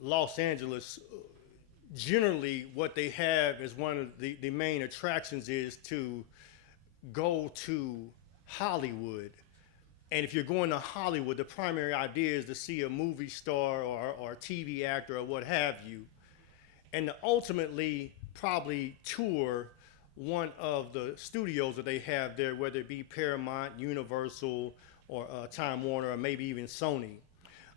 Los Angeles, generally what they have as one of the main attractions is to go to Hollywood. And if you're going to Hollywood, the primary idea is to see a movie star or a TV actor or what have you, and to ultimately probably tour one of the studios that they have there, whether it be Paramount, Universal, or Time Warner, or maybe even Sony,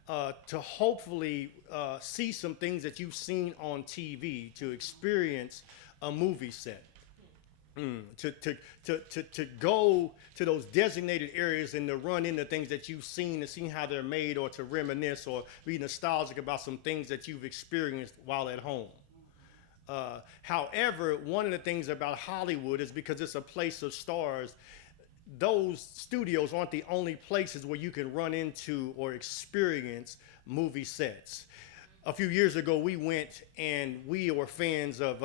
to hopefully see some things that you've seen on TV, to experience a movie set. To go to those designated areas and to run into things that you've seen, to see how they're made, or to reminisce or be nostalgic about some things that you've experienced while at home. However, one of the things about Hollywood is because it's a place of stars, those studios aren't the only places where you can run into or experience movie sets. A few years ago, we went and we were fans of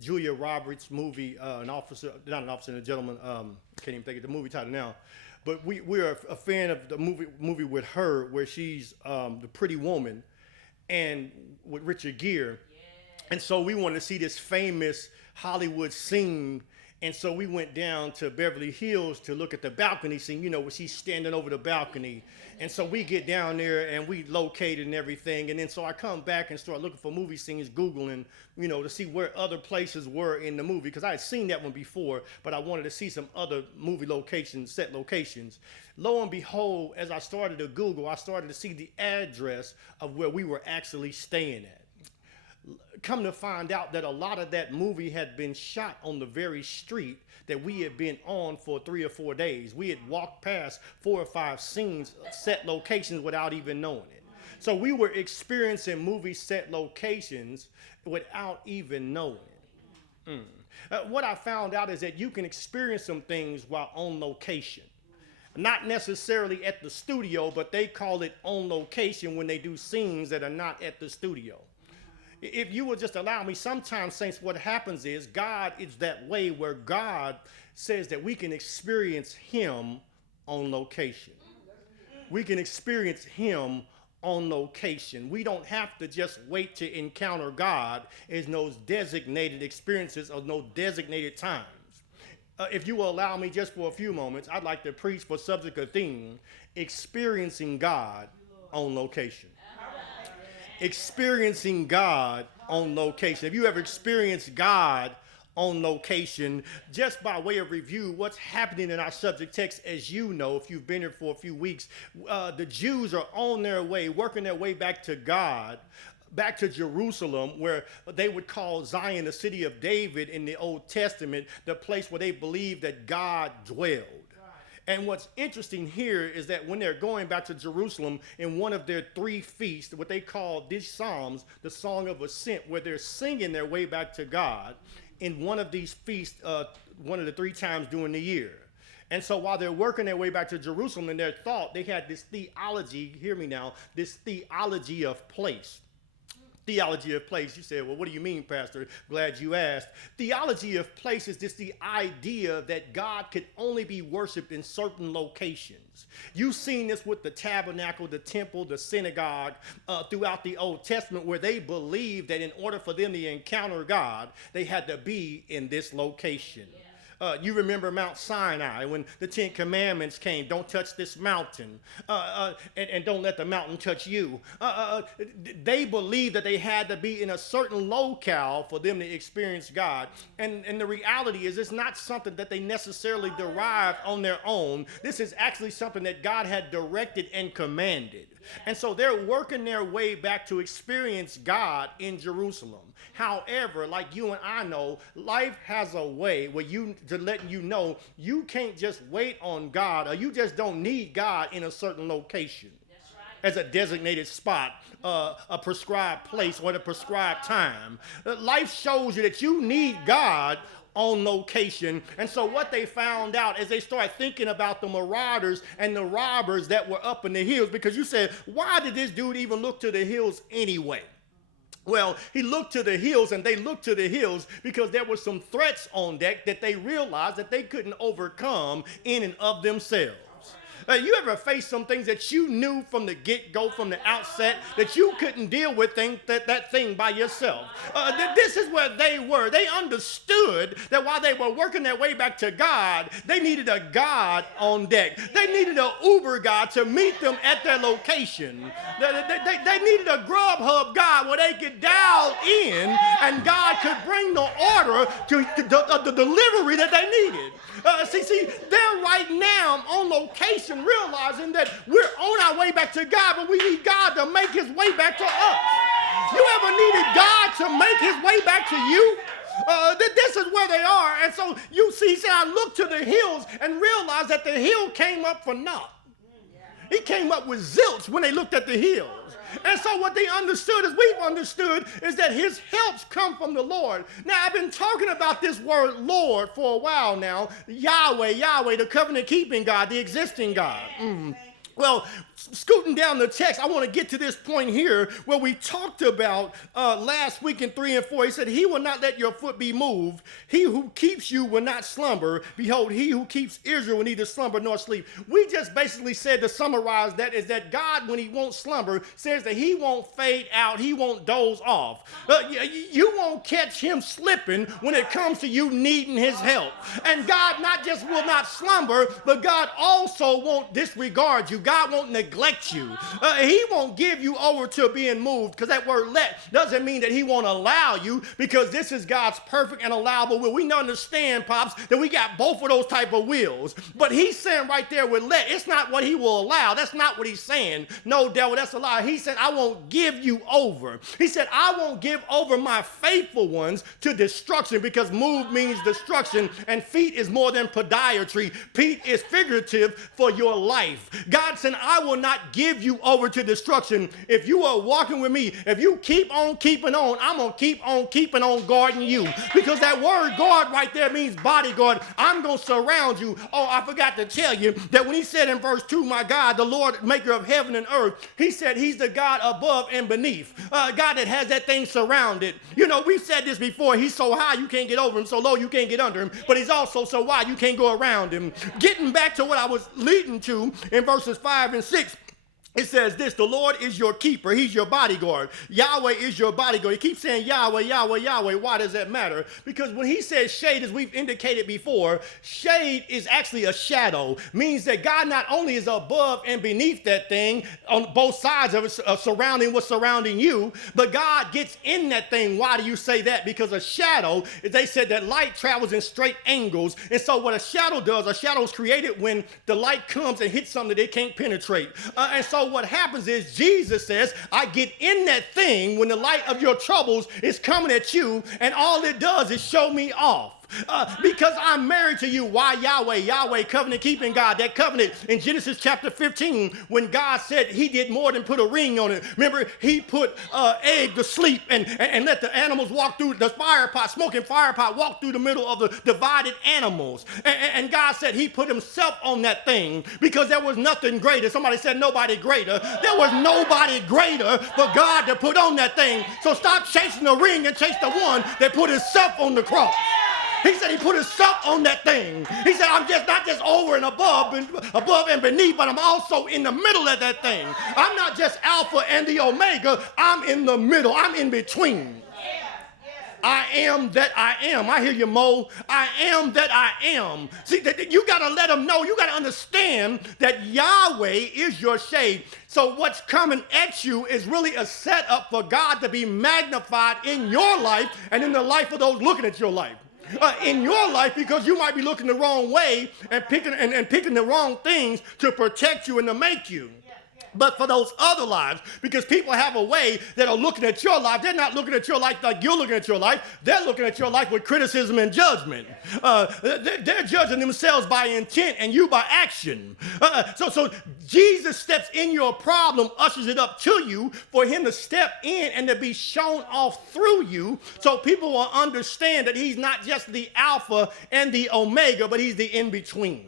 Julia Roberts' movie, an officer, not an officer, a gentleman. I can't even think of the movie title now, but we're a fan of the movie with her, where she's the Pretty Woman, and with Richard Gere. And so we wanted to see this famous Hollywood scene. And so we went down to Beverly Hills to look at the balcony scene, you know, where she's standing over the balcony. And so we get down there and we located and everything. And then so I come back and start looking for movie scenes, Googling, you know, to see where other places were in the movie. Because I had seen that one before, but I wanted to see some other movie locations, set locations. Lo and behold, as I started to Google, I started to see the address of where we were actually staying at. Come to find out that a lot of that movie had been shot on the very street that we had been on for 3 or 4 days. We had walked past 4 or 5 scenes, set locations, without even knowing it. So we were experiencing movie set locations without even knowing it. What I found out is that you can experience some things while on location. Not necessarily at the studio, but they call it on location when they do scenes that are not at the studio. If you will just allow me, sometimes, saints, what happens is God is that way where God says that we can experience him on location. We can experience him on location. We don't have to just wait to encounter God in those designated experiences or no designated times. If you will allow me just for a few moments, I'd like to preach for subject or theme, experiencing God on location. Experiencing God on location. Have you ever experienced God on location? Just by way of review, what's happening in our subject text, as you know, if you've been here for a few weeks, the Jews are on their way, working their way back to God, back to Jerusalem, where they would call Zion the city of David in the Old Testament, the place where they believed that God dwelled. And what's interesting here is that when they're going back to Jerusalem in one of their 3 feasts, what they call these Psalms, the Song of Ascent, where they're singing their way back to God in one of these feasts, one of the 3 times during the year. And so while they're working their way back to Jerusalem, in their thought, they had this theology, hear me now, this theology of place. Theology of place. You say, well, what do you mean, Pastor? Glad you asked. Theology of place is just the idea that God could only be worshiped in certain locations. You've seen this with the tabernacle, the temple, the synagogue, throughout the Old Testament, where they believed that in order for them to encounter God, they had to be in this location. You remember Mount Sinai when the 10 Commandments came. Don't touch this mountain, and don't let the mountain touch you. They believed that they had to be in a certain locale for them to experience God. And the reality is it's not something that they necessarily derived on their own. This is actually something that God had directed and commanded. And so they're working their way back to experience God in Jerusalem. However, like you and I know, life has a way where to letting you know you can't just wait on God, or you just don't need God in a certain location. That's right. As a designated spot, a prescribed place, or at a prescribed time. Life shows you that you need God on location. And so what they found out as they started thinking about the marauders and the robbers that were up in the hills, because you said, why did this dude even look to the hills anyway? Well, he looked to the hills, and they looked to the hills because there were some threats on deck that they realized that they couldn't overcome in and of themselves. You ever faced some things that you knew from the get-go, from the outset, that you couldn't deal with that thing by yourself? This is where they were. They understood that while they were working their way back to God, they needed a God on deck. They needed an Uber God to meet them at their location. They needed a Grubhub God where they could dial in and God could bring the order to the delivery that they needed. See, they're right now on location realizing that we're on our way back to God, but we need God to make his way back to us. You ever needed God to make his way back to you? This is where they are. And so you see, he said, I looked to the hills and realized that the hill came up for naught. He came up with zilch when they looked at the hills. And so what they understood, as we've understood, is that his helps come from the Lord. Now, I've been talking about this word Lord for a while now. Yahweh, the covenant-keeping God, the existing God. Well, scooting down the text, I want to get to this point here where we talked about last week in 3 and 4. He said, he will not let your foot be moved. He who keeps you will not slumber. Behold, he who keeps Israel will neither slumber nor sleep. We just basically said, to summarize that, is that God, when he won't slumber, says that he won't fade out. He won't doze off. You won't catch him slipping when it comes to you needing his help. And God not just will not slumber, but God also won't disregard you. God won't neglect you. He won't give you over to being moved, because that word let doesn't mean that he won't allow you, because this is God's perfect and allowable will. We understand, Pops, that we got both of those type of wills. But he's saying right there with let, it's not what he will allow. That's not what he's saying. No, devil, that's a lie. He said, I won't give you over. He said, I won't give over my faithful ones to destruction, because move means destruction, and feet is more than podiatry. Feet is figurative for your life. God said, I will not give you over to destruction. If you are walking with me, if you keep on keeping on, I'm going to keep on keeping on guarding you. Because that word guard right there means bodyguard. I'm going to surround you. Oh, I forgot to tell you that when he said in verse 2, my God, the Lord maker of heaven and earth, he said he's the God above and beneath. God that has that thing surrounded. You know, we've said this before. He's so high you can't get over him, so low you can't get under him. But he's also so wide you can't go around him. Getting back to what I was leading to in verses 5 and 6, it says this, the Lord is your keeper. He's your bodyguard. Yahweh is your bodyguard. He keeps saying Yahweh, Yahweh, Yahweh. Why does that matter? Because when he says shade, as we've indicated before, shade is actually a shadow. Means that God not only is above and beneath that thing on both sides of it, surrounding what's surrounding you, but God gets in that thing. Why do you say that? Because a shadow, they said that light travels in straight angles. And so what a shadow does, a shadow is created when the light comes and hits something that it can't penetrate. And so what happens is Jesus says, I get in that thing when the light of your troubles is coming at you, and all it does is show me off. Because I'm married to you. Why Yahweh? Yahweh, covenant-keeping God. That covenant in Genesis chapter 15, when God said he did more than put a ring on it. Remember, he put egg to sleep and let the animals walk through the fire pot, smoking fire pot, walk through the middle of the divided animals. And God said he put himself on that thing because there was nothing greater. Somebody said nobody greater. There was nobody greater for God to put on that thing. So stop chasing the ring and chase the one that put himself on the cross. He said he put himself on that thing. He said, I'm just not just over and above and beneath, but I'm also in the middle of that thing. I'm not just Alpha and the Omega. I'm in the middle. I'm in between. I am that I am. I hear you, Mo. I am that I am. See, you got to let them know. You got to understand that Yahweh is your shade. So what's coming at you is really a setup for God to be magnified in your life and in the life of those looking at your life. In your life, because you might be looking the wrong way and picking the wrong things to protect you and to make you. But for those other lives, because people have a way that are looking at your life, they're not looking at your life like you're looking at your life. They're looking at your life with criticism and judgment. They're judging themselves by intent and you by action. So Jesus steps in your problem, ushers it up to you for him to step in and to be shown off through you, so people will understand that he's not just the Alpha and the Omega, but he's the in-between.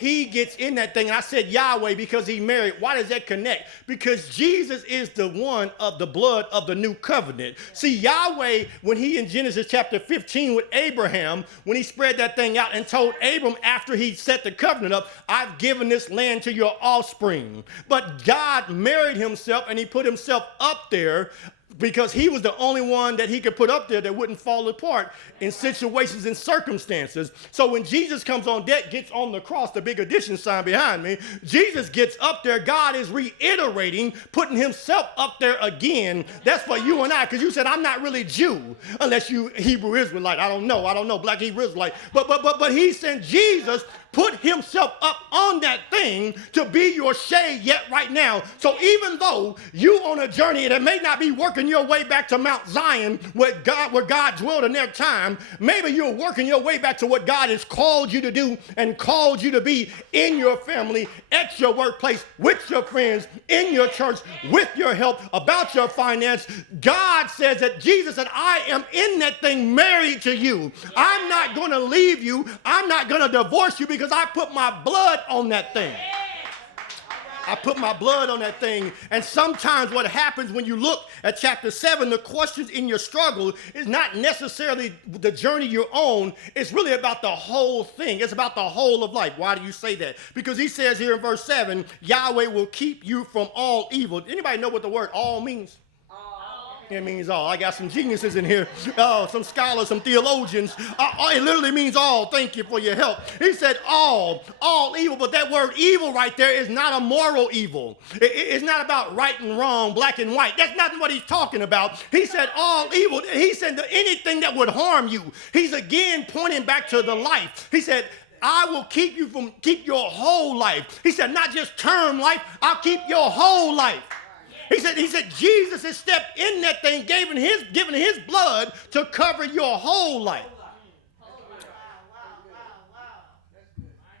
he gets in that thing. And I said Yahweh because he married. Why does that connect? Because Jesus is the one of the blood of the new covenant. See, Yahweh, when he in Genesis chapter 15 with Abraham, when he spread that thing out and told Abram after he set the covenant up, I've given this land to your offspring. But God married himself and he put himself up there because he was the only one that he could put up there that wouldn't fall apart in situations and circumstances. So when Jesus comes on deck, gets on the cross, the big addition sign behind me, Jesus gets up there. God is reiterating, putting himself up there again. That's for you and I, because you said, I'm not really Jew, unless you Hebrew Israelite. I don't know, black Hebrew Israelite. But he sent Jesus, put himself up on that thing to be your shade yet right now. So even though you on a journey that may not be working your way back to Mount Zion where God dwelled in their time, maybe you're working your way back to what God has called you to do and called you to be in your family, at your workplace, with your friends, in your church, with your health, about your finance. God says that Jesus said, I am in that thing married to you. I'm not going to leave you. I'm not going to divorce you because I put my blood on that thing. I put my blood on that thing. And sometimes what happens when you look at chapter 7, the questions in your struggle is not necessarily the journey you're on. It's really about the whole thing. It's about the whole of life. Why do you say that? Because he says here in verse 7, Yahweh will keep you from all evil. Anybody know what the word all means? It means all. I got some geniuses in here, some scholars, some theologians. It literally means all. Thank you for your help. He said all evil, but that word evil right there is not a moral evil. It's not about right and wrong, black and white. That's not what he's talking about. He said all evil. He said anything that would harm you. He's again pointing back to the life. He said, I will keep your whole life. He said, not just term life, I'll keep your whole life. He said Jesus has stepped in that thing, given his blood to cover your whole life.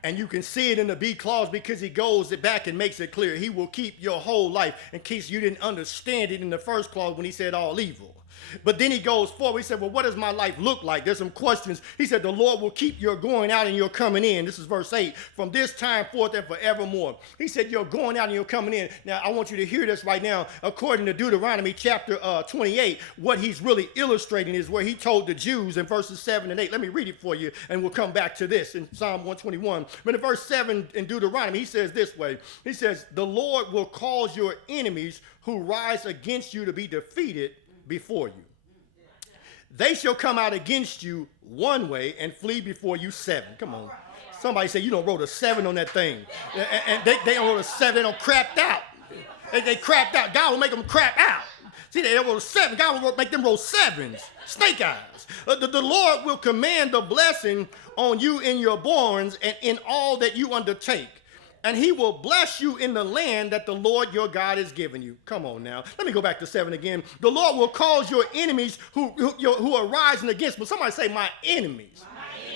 And you can see it in the B clause because he goes back and makes it clear. He will keep your whole life, in case you didn't understand it in the first clause when he said all evil. But then he goes forward. He said, well, what does my life look like? There's some questions. He said, the Lord will keep your going out and your coming in. This is verse 8. From this time forth and forevermore. He said, you're going out and you're coming in. Now, I want you to hear this right now. According to Deuteronomy chapter 28, what he's really illustrating is where he told the Jews in verses 7 and 8. Let me read it for you, and we'll come back to this in Psalm 121. But in verse 7 in Deuteronomy, he says this way. He says, the Lord will cause your enemies who rise against you to be defeated before you. They shall come out against you one way and flee before you seven. Come on. Somebody say, you don't wrote a 7 on that thing. And they don't wrote a 7. They don't crapped out. They crapped out. God will make them crap out. See, they wrote a 7. God will make them roll 7s. Snake eyes. The Lord will command the blessing on you in your barns and in all that you undertake. And he will bless you in the land that the Lord your God has given you. Come on now. Let me go back to 7 again. The Lord will cause your enemies who are rising against me. Somebody say my enemies.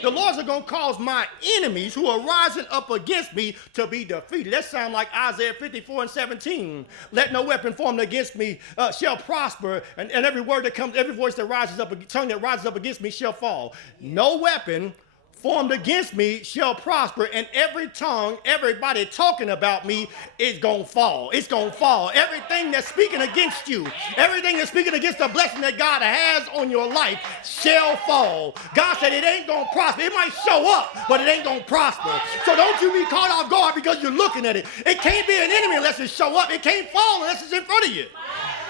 The Lord's going to cause my enemies who are rising up against me to be defeated. That sounds like Isaiah 54 and 17. Let no weapon formed against me shall prosper, and every word that comes, every voice that rises up, tongue that rises up against me shall fall. No weapon formed against me shall prosper, and every tongue, everybody talking about me is going to fall. It's going to fall. Everything that's speaking against you, everything that's speaking against the blessing that God has on your life shall fall. God said it ain't going to prosper. It might show up, but it ain't going to prosper. So don't you be caught off guard because you're looking at it. It can't be an enemy unless it show up. It can't fall unless it's in front of you.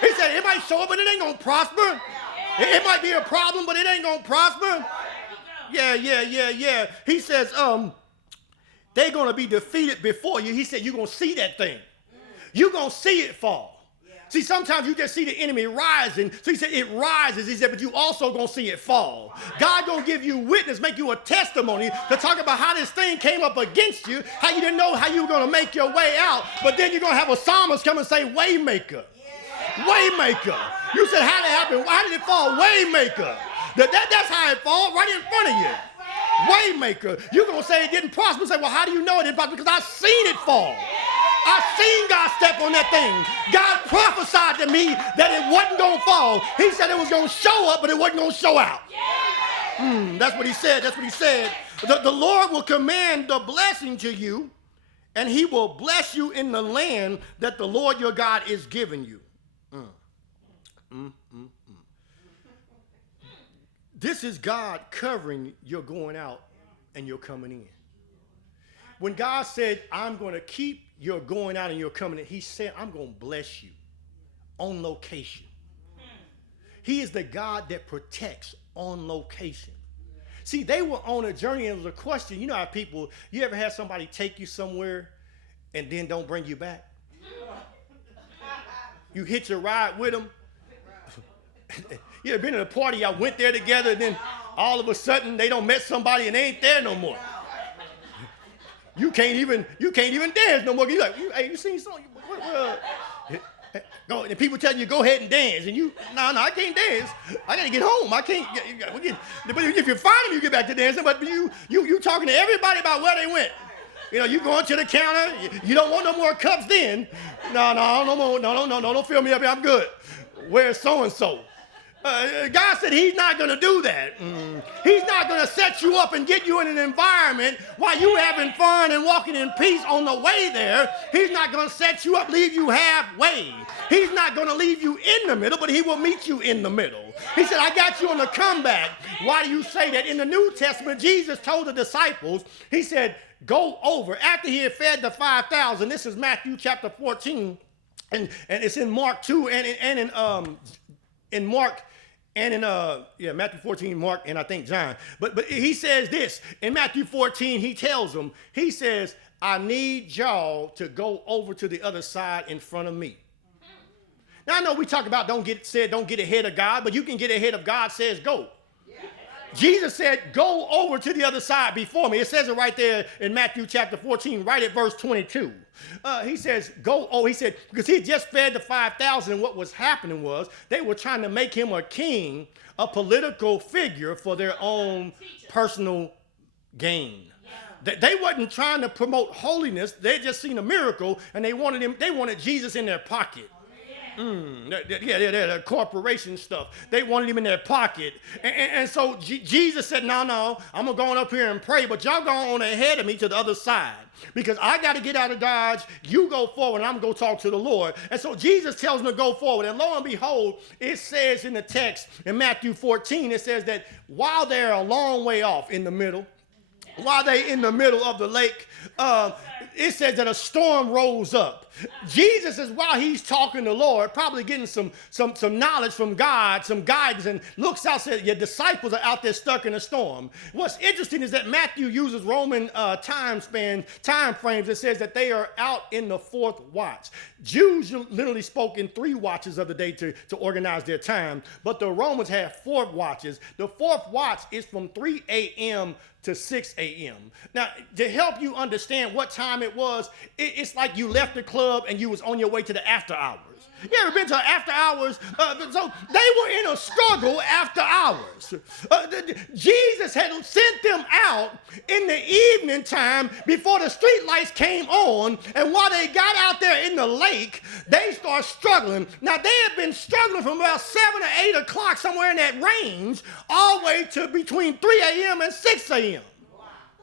He said it might show up, but it ain't going to prosper. It might be a problem, but it ain't going to prosper. Yeah. He says, they're going to be defeated before you. He said, you're going to see that thing. You're going to see it fall. Yeah. See, sometimes you just see the enemy rising. So he said, it rises. He said, but you also going to see it fall. God going to give you witness, make you a testimony to talk about how this thing came up against you, how you didn't know how you were going to make your way out. But then you're going to have a psalmist come and say, Waymaker. Yeah. Waymaker. You said, how did it happen? Why did it fall? Waymaker. That's how it falls, right in front of you. Waymaker. You're going to say it didn't prosper. Say, well, how do you know it didn't prosper? Because I seen it fall. I seen God step on that thing. God prophesied to me that it wasn't going to fall. He said it was going to show up, but it wasn't going to show out. That's what he said. That's what he said. The Lord will command the blessing to you, and he will bless you in the land that the Lord your God is giving you. This is God covering your going out and your coming in. When God said, I'm going to keep your going out and your coming in, he said, I'm going to bless you on location. He is the God that protects on location. See, they were on a journey, and it was a question. You know how people, you ever had somebody take you somewhere and then don't bring you back? You hitch a ride with them. You ever been at a party, y'all went there together, and then all of a sudden they don't met somebody and they ain't there no more. You can't even dance no more. You like, hey, you seen something? Go, and people telling you go ahead and dance, and you, no, I can't dance. I gotta get home. I can't. But if you find them, you get back to dancing. But you talking to everybody about where they went. You know, you going to the counter. You don't want no more cups then. No more. No, don't fill me up. I'm good. Where's so and so? God said he's not going to do that. He's not going to set you up and get you in an environment while you having fun and walking in peace on the way there. He's not going to set you up, leave you halfway. He's not going to leave you in the middle, but he will meet you in the middle. He said, I got you on the comeback. Why do you say that? In the New Testament, Jesus told the disciples, he said, go over. After he had fed the 5,000, this is Matthew chapter 14, and it's in Mark 2 and in Mark, and in Matthew 14, Mark, and I think John. But he says this, in Matthew 14, he tells them, he says, I need y'all to go over to the other side in front of me. Now I know we talk about don't get ahead of God, but you can get ahead of God says go. Jesus said, go over to the other side before me. It says it right there in Matthew chapter 14, right at verse 22. He says, he said, because he just fed the 5,000, and what was happening was they were trying to make him a king, a political figure for their own personal gain. They wasn't trying to promote holiness. They just seen a miracle, and they wanted Jesus in their pocket. The corporation stuff. They wanted him in their pocket. And so Jesus said, no, I'm going to go on up here and pray, but y'all go on ahead of me to the other side because I got to get out of Dodge. You go forward, and I'm going to go talk to the Lord. And so Jesus tells them to go forward. And lo and behold, it says in the text in Matthew 14, it says that while they're a long way off in the middle, while they're in the middle of the lake, it says that a storm rose up. Jesus is, while he's talking to the Lord, probably getting some knowledge from God, some guidance, and looks out, says, your disciples are out there stuck in a storm. What's interesting is that Matthew uses Roman time frames. It says that they are out in the fourth watch. Jews literally spoke in 3 watches of the day to organize their time, but the Romans had 4 watches. The fourth watch is from 3 a.m. to 6 a.m. Now, to help you understand what time it was, it's like you left the club and you was on your way to the after hours. You ever been to after hours? So they were in a struggle after hours. Jesus had sent them out in the evening time before the street lights came on, and while they got out there in the lake, they started struggling. Now, they had been struggling from about 7 or 8 o'clock, somewhere in that range, all the way to between 3 a.m. and 6 a.m.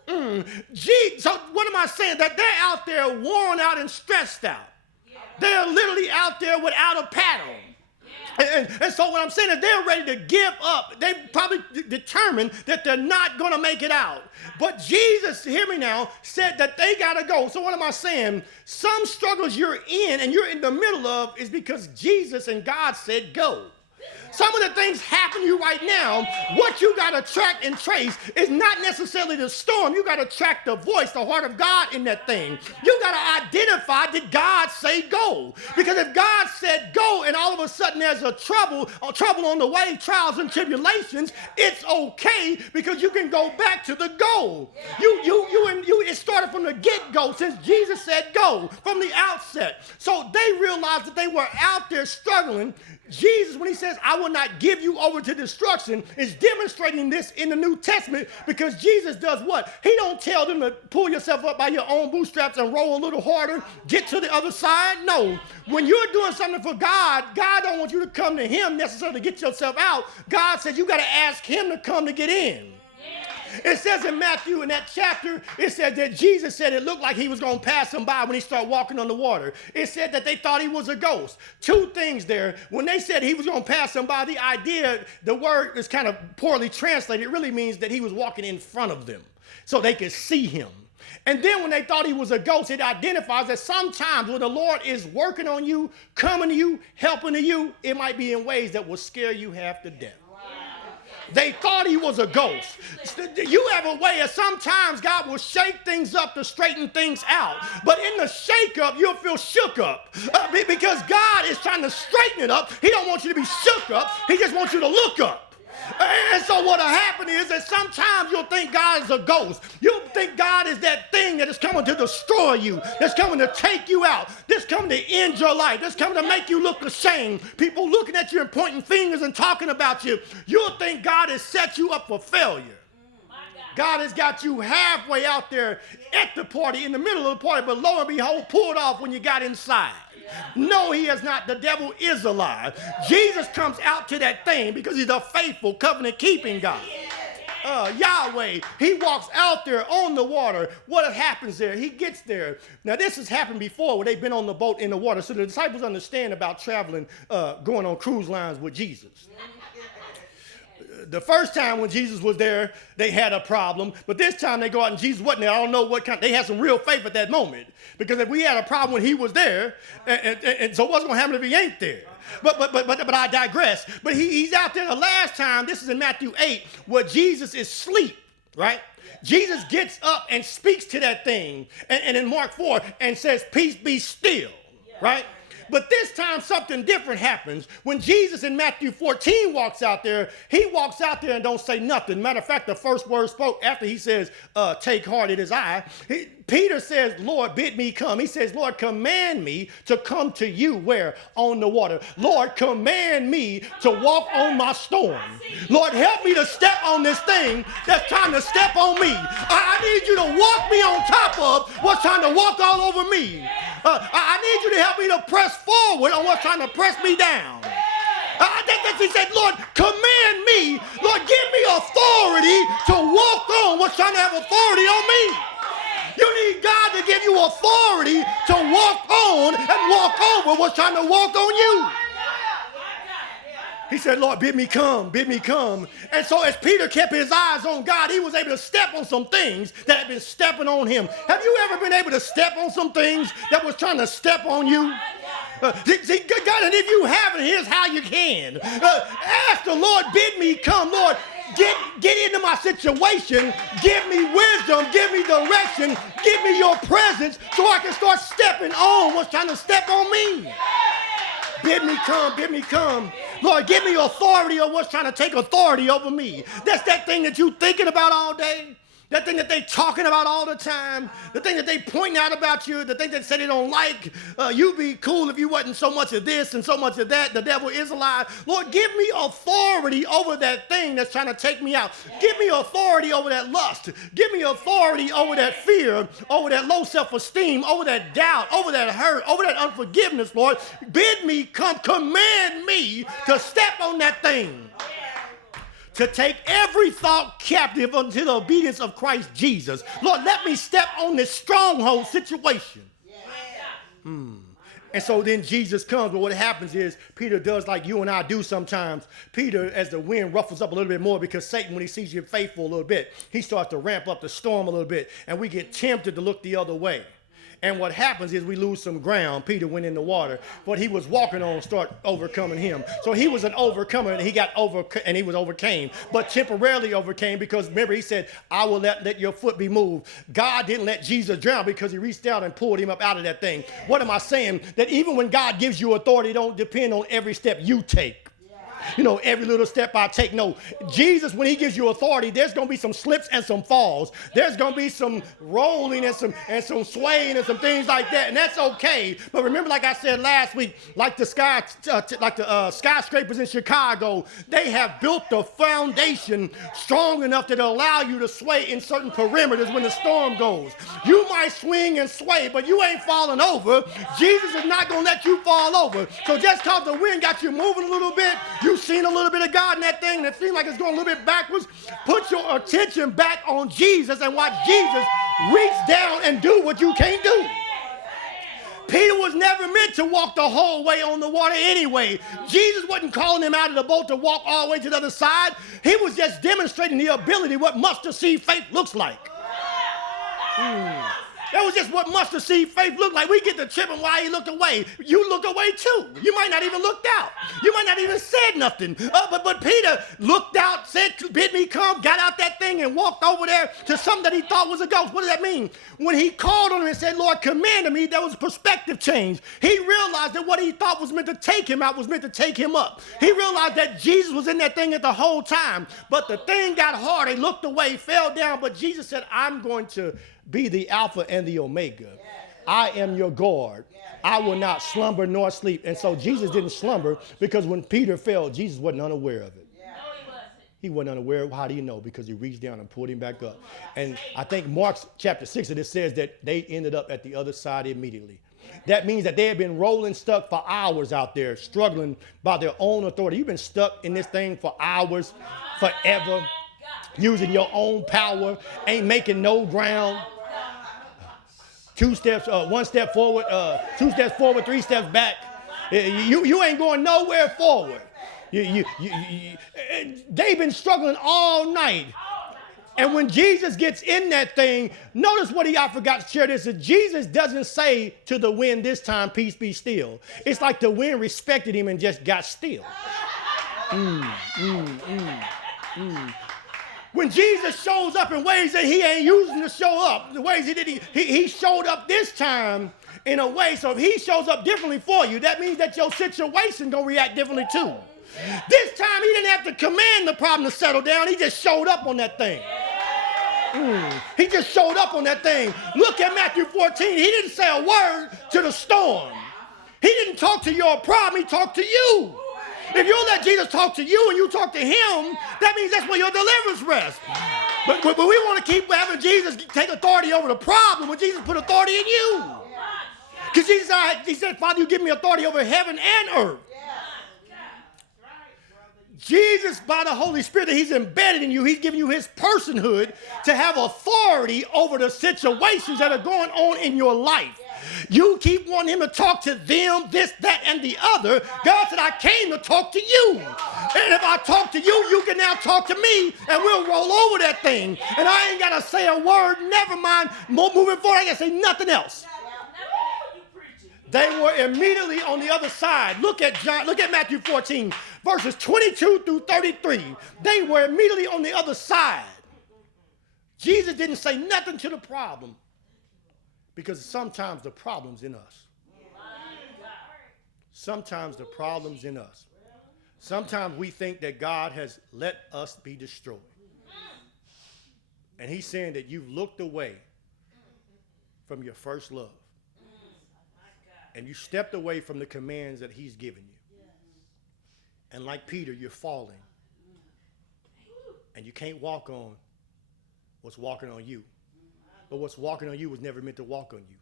So what am I saying? That they're out there worn out and stressed out. They're literally out there without a paddle. And so what I'm saying is they're ready to give up. They probably determined that they're not going to make it out. But Jesus, hear me now, said that they got to go. So what am I saying? Some struggles you're in and you're in the middle of is because Jesus and God said go. Some of the things happen to you right now, what you got to track and trace is not necessarily the storm. You got to track the voice, the heart of God in that thing. You got to identify, did God say go? Because if God said go and all of a sudden there's a trouble on the way, trials and tribulations, it's okay because you can go back to the goal. It started from the get-go since Jesus said go from the outset. So they realized that they were out there struggling. Jesus, when he says, I will not give you over to destruction, is demonstrating this in the New Testament because Jesus does what? He don't tell them to pull yourself up by your own bootstraps and roll a little harder, get to the other side. No. When you're doing something for God, God don't want you to come to him necessarily to get yourself out. God says you got to ask him to come to get in. It says in Matthew, in that chapter, it said that Jesus said it looked like he was going to pass them by when he started walking on the water. It said that they thought he was a ghost. Two things there. When they said he was going to pass them by, the idea, the word is kind of poorly translated. It really means that he was walking in front of them so they could see him. And then when they thought he was a ghost, it identifies that sometimes when the Lord is working on you, coming to you, helping to you, it might be in ways that will scare you half to death. They thought he was a ghost. You have a way of sometimes God will shake things up to straighten things out. But in the shake up, you'll feel shook up because God is trying to straighten it up. He don't want you to be shook up. He just wants you to look up. And so what'll happen is that sometimes you'll think God is a ghost. You'll think God is that thing that is coming to destroy you, that's coming to take you out, that's coming to end your life, that's coming to make you look ashamed. People looking at you and pointing fingers and talking about you. You'll think God has set you up for failure. God has got you halfway out there at the party, in the middle of the party, but lo and behold, pulled off when you got inside. No, he is not. The devil is alive. Jesus comes out to that thing because he's a faithful, covenant-keeping God. Yahweh, he walks out there on the water. What happens there? He gets there. Now, this has happened before where they've been on the boat in the water. So the disciples understand about traveling, going on cruise lines with Jesus. The first time when Jesus was there, they had a problem. But this time they go out and Jesus wasn't there. I don't know what kind. They had some real faith at that moment. Because if we had a problem when he was there, and so what's going to happen if he ain't there? But I digress. But he's out there the last time. This is in Matthew 8, where Jesus is asleep, right? Jesus gets up and speaks to that thing. And in Mark 4, and says, peace be still, right? But this time something different happens. When Jesus in Matthew 14 walks out there, he walks out there and don't say nothing. Matter of fact, the first word spoke after he says, take heart, it is I. Peter says, Lord, bid me come. He says, Lord, command me to come to you. Where? On the water. Lord, command me to walk on my storm. Lord, help me to step on this thing that's trying to step on me. I need you to walk me on top of what's trying to walk all over me. I need you to help me to press forward on what's trying to press me down. He said, Lord, command me. Lord, give me authority to walk on what's trying to have authority on me. You need God to give you authority to walk on and walk over what's trying to walk on you. He said, Lord, bid me come, bid me come. And so as Peter kept his eyes on God, he was able to step on some things that had been stepping on him. Have you ever been able to step on some things that was trying to step on you? God, and if you haven't, here's how you can. Ask the Lord, bid me come. Lord, get into my situation. Give me wisdom. Give me direction. Give me your presence so I can start stepping on what's trying to step on me. Bid me come, bid me come. Lord, give me authority on what's trying to take authority over me. That's that thing that you thinking about all day. That thing that they talking about all the time, the thing that they pointing out about you, the thing that say they don't like, you'd be cool if you wasn't so much of this and so much of that. The devil is alive. Lord, give me authority over that thing that's trying to take me out. Give me authority over that lust. Give me authority over that fear, over that low self-esteem, over that doubt, over that hurt, over that unforgiveness, Lord. Bid me come, command me to step on that thing. To take every thought captive unto the obedience of Christ Jesus. Lord, let me step on this stronghold situation. And so then Jesus comes, but what happens is Peter does like you and I do sometimes. Peter, as the wind ruffles up a little bit more, because Satan, when he sees you faithful a little bit, he starts to ramp up the storm a little bit, and we get tempted to look the other way. And what happens is we lose some ground. Peter went in the water. What he was walking on start overcoming him. So he was an overcomer, and he was overcame. But temporarily overcame because, remember, he said, I will let your foot be moved. God didn't let Jesus drown because he reached out and pulled him up out of that thing. What am I saying? That even when God gives you authority, don't depend on every step you take. You know, every little step I take. No, Jesus, when he gives you authority, there's going to be some slips and some falls. There's going to be some rolling and some swaying and some things like that, and that's okay. But remember, like I said last week, like the skyscrapers in Chicago, they have built the foundation strong enough that it'll allow you to sway in certain perimeters when the storm goes. You might swing and sway, but you ain't falling over. Jesus is not going to let you fall over. So just because the wind got you moving a little bit, you seen a little bit of God in that thing and it seems like it's going a little bit backwards, put your attention back on Jesus and watch Jesus reach down and do what you can't do. Peter was never meant to walk the whole way on the water anyway. Jesus wasn't calling him out of the boat to walk all the way to the other side. He was just demonstrating the ability, what mustard seed faith looks like. That was just what mustard seed faith looked like. We get to tripping why he looked away. You look away too. You might not even looked out. You might not even said nothing. But Peter looked out, said, bid me come, got out that thing and walked over there to something that he thought was a ghost. What does that mean? When he called on him and said, Lord, command me, there was a perspective change. He realized that what he thought was meant to take him out was meant to take him up. He realized that Jesus was in that thing at the whole time. But the thing got hard. He looked away, fell down. But Jesus said, I'm going to be the Alpha and the Omega. I am your God. I will not slumber nor sleep. And so Jesus didn't slumber because when Peter fell, Jesus wasn't unaware of it. He wasn't unaware. How do you know? Because he reached down and pulled him back up. And I think Mark chapter 6 of this says that they ended up at the other side immediately. That means that they had been rolling stuck for hours out there, struggling by their own authority. You've been stuck in this thing for hours, forever, using your own power, ain't making no ground. One step forward, 2 steps forward, 3 steps back. You ain't going nowhere forward. They've been struggling all night. And when Jesus gets in that thing, notice what I forgot to share this. That Jesus doesn't say to the wind this time, peace be still. It's like the wind respected him and just got still. When Jesus shows up in ways that he ain't using to show up, the ways he did, he showed up this time in a way, so if he shows up differently for you, that means that your situation gonna react differently too. This time he didn't have to command the problem to settle down, he just showed up on that thing. He just showed up on that thing. Look at Matthew 14, he didn't say a word to the storm. He didn't talk to your problem, he talked to you. If you let Jesus talk to you and you talk to him, that means that's where your deliverance rests. But we want to keep having Jesus take authority over the problem when Jesus put authority in you. Because he said, Father, you give me authority over heaven and earth. Jesus, by the Holy Spirit that he's embedded in you, he's giving you his personhood to have authority over the situations that are going on in your life. You keep wanting him to talk to them, this, that, and the other. God said, I came to talk to you. And if I talk to you, you can now talk to me, and we'll roll over that thing. And I ain't got to say a word. Never mind. Moving forward, I ain't got to say nothing else. They were immediately on the other side. Look at Matthew 14, verses 22 through 33. They were immediately on the other side. Jesus didn't say nothing to the problem. Because sometimes the problem's in us. Sometimes the problem's in us. Sometimes we think that God has let us be destroyed. And he's saying that you've looked away from your first love. And you stepped away from the commands that he's given you. And like Peter, you're falling. And you can't walk on what's walking on you. But what's walking on you was never meant to walk on you.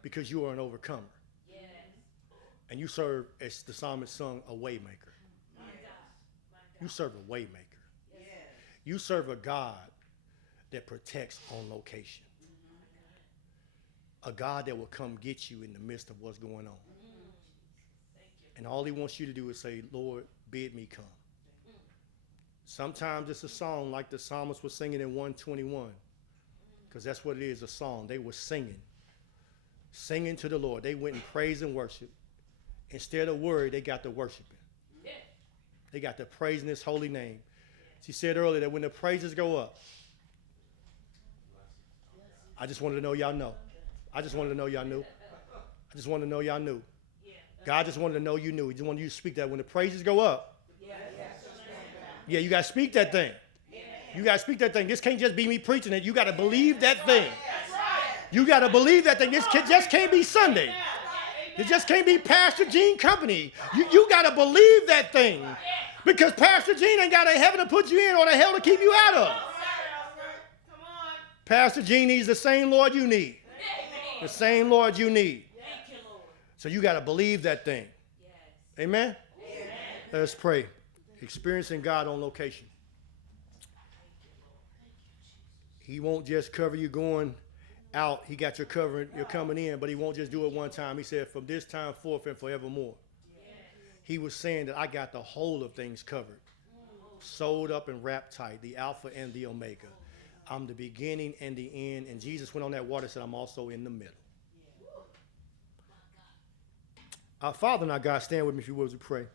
Because you are an overcomer. Yes. And you serve, as the psalmist sung, a way maker. My God. You serve a way maker. Yes. You serve a God that protects on location. A God that will come get you in the midst of what's going on. And all he wants you to do is say, Lord, bid me come. Sometimes it's a song like the psalmist was singing in 121. Because that's what it is, a song. They were singing to the Lord. They went in praise and worship. Instead of worry, they got to worshiping. Yeah. They got to praising his holy name. She said earlier that when the praises go up, I just wanted to know y'all know. I just wanted to know y'all knew. I just wanted to know y'all knew. God just wanted to know you knew. He just wanted you to speak that. When the praises go up, yeah, you got to speak that thing. You got to speak that thing. This can't just be me preaching it. You got to believe that thing. You got to believe that thing. This just can't be Sunday. It just can't be Pastor Gene Company. You got to believe that thing. Because Pastor Gene ain't got a heaven to put you in or the hell to keep you out of. Pastor Gene needs the same Lord you need. The same Lord you need. So you got to believe that thing. Amen? Let us pray. Experiencing God on location. He won't just cover you going out. He got your covering, you're coming in, but he won't just do it one time. He said, from this time forth and forevermore. He was saying that I got the whole of things covered, sewed up and wrapped tight, the Alpha and the Omega. I'm the beginning and the end. And Jesus went on that water and said, I'm also in the middle. Our Father and our God, stand with me if you will, as we pray.